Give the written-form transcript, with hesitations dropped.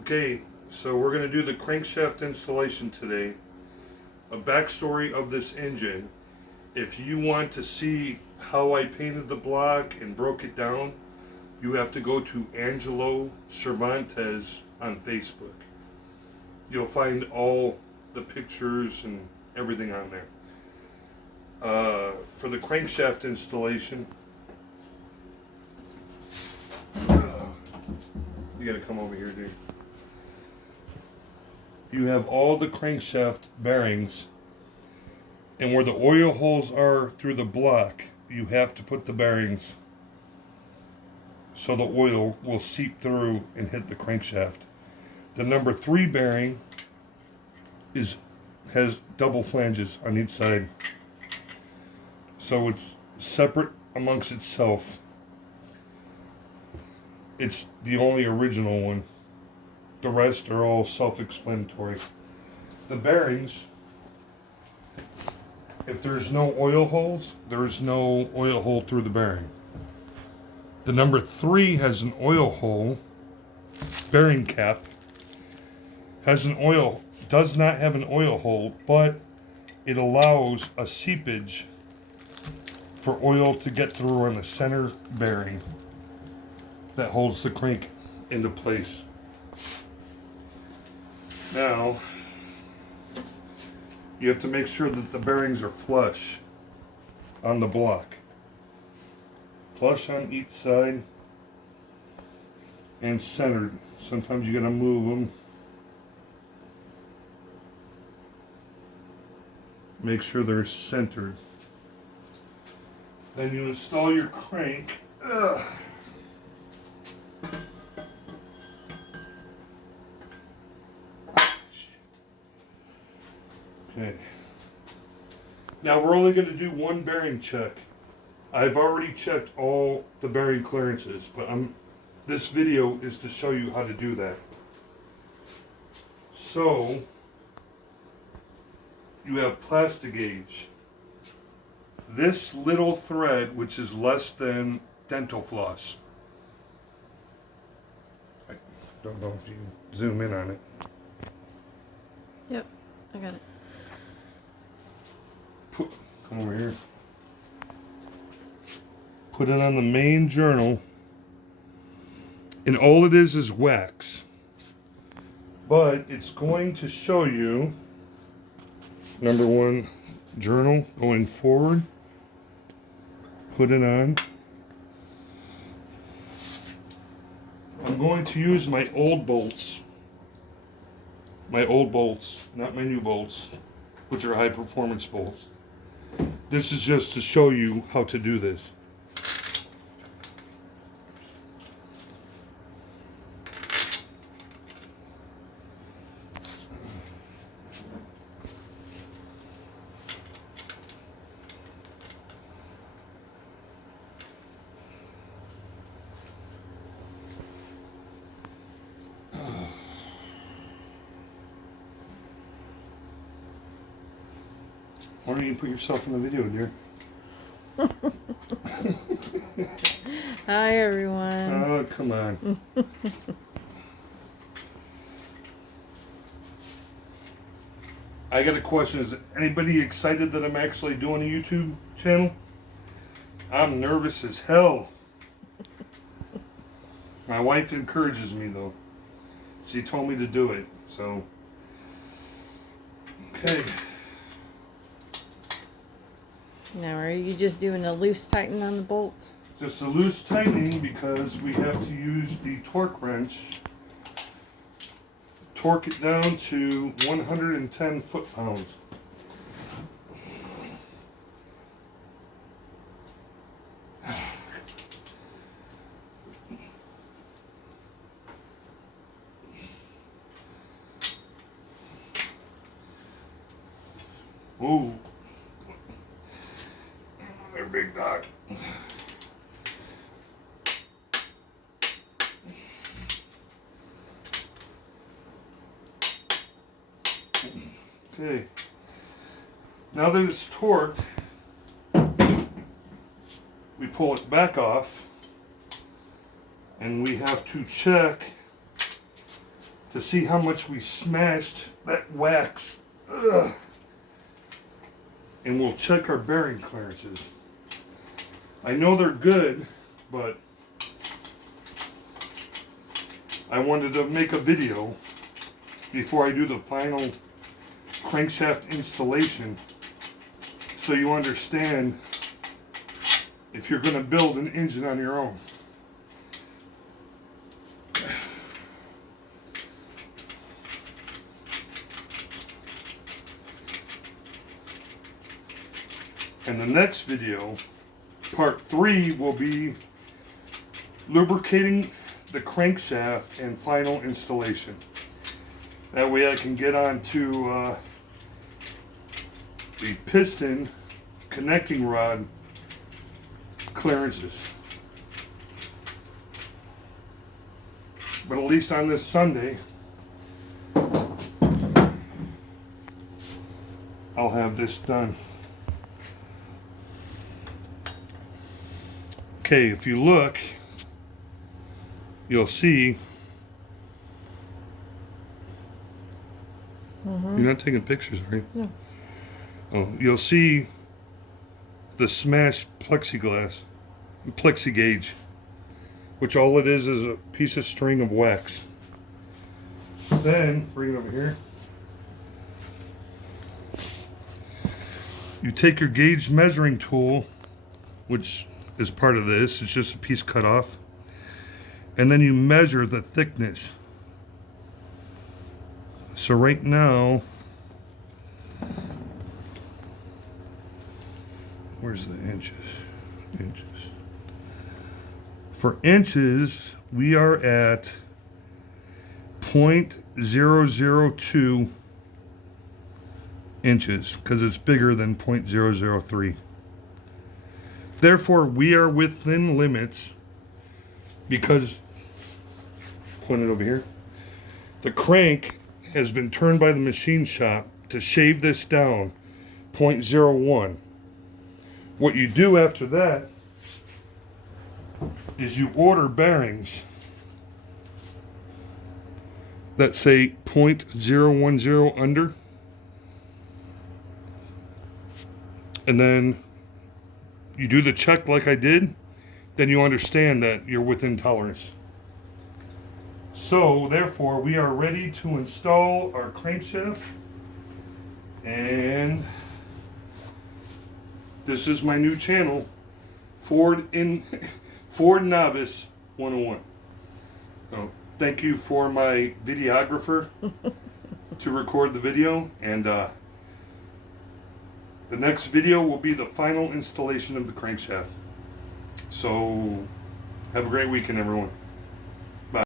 Okay, so we're going to do the crankshaft installation today. A backstory of this engine. If you want to see how I painted the block and broke it down, you have to go to Angelo Cervantes on Facebook. You'll find all the pictures and everything on there. For the crankshaft installation, you gotta come over here, dude. You have all the crankshaft bearings, and where the oil holes are through the block, you have to put the bearings so the oil will seep through and hit the crankshaft. The number 3 bearing has double flanges on each side, so it's separate amongst itself. It's the only original one. The rest are all self-explanatory. The bearings, if there's no oil holes, there is no oil hole through the bearing. The number 3 has an oil hole, bearing cap, does not have an oil hole, but it allows a seepage for oil to get through on the center bearing that holds the crank into place. Now, you have to make sure that the bearings are flush on the block. Flush on each side and centered. Sometimes you gotta move them. Make sure they're centered. Then you install your crank. Okay. Now we're only going to do one bearing check. I've already checked all the bearing clearances, but this video is to show you how to do that. So, you have plastic gauge. This little thread, which is less than dental floss. I don't know if you can zoom in on it. Yep, I got it. Come over here. Put it on the main journal. And all it is wax. But it's going to show you, number 1, journal going forward. Put it on. I'm going to use my old bolts. My old bolts, not my new bolts, which are high performance bolts. This is just to show you how to do this. Why don't you put yourself in the video, dear? Hi, everyone. Oh, come on. I got a question. Is anybody excited that I'm actually doing a YouTube channel? I'm nervous as hell. My wife encourages me, though. She told me to do it, so. Okay. Now, are you just doing a loose tighten on the bolts? Just a loose tightening because we have to use the torque wrench. Torque it down to 110 foot-pounds. Ooh. They're big, dog. Okay. Now that it's torqued, we pull it back off, and we have to check to see how much we smashed that wax. Ugh. And we'll check our bearing clearances. I know they're good, but I wanted to make a video before I do the final crankshaft installation so you understand if you're going to build an engine on your own. And the next video, part 3, will be lubricating the crankshaft and final installation. That way I can get on to the piston connecting rod clearances. But at least on this Sunday, I'll have this done. Okay, if you look, you'll see. You're not taking pictures, are you? No. Oh, you'll see the smashed plexi gauge, which all it is a piece of string of wax. Then, bring it over here. You take your gauge measuring tool, which is part of this, it's just a piece cut off, and then you measure the thickness. So right now, where's the inches? For inches, we are at 0.002 inches because it's bigger than 0.003. Therefore, we are within limits because, point it over here, the crank has been turned by the machine shop to shave this down 0.01. What you do after that is you order bearings that say 0.010 under, and then you do the check like I did, then you understand that you're within tolerance. So, therefore, we are ready to install our crankshaft, and this is my new channel, Ford Novice 101. So, thank you for my videographer to record the video, and the next video will be the final installation of the crankshaft. So, have a great weekend, everyone.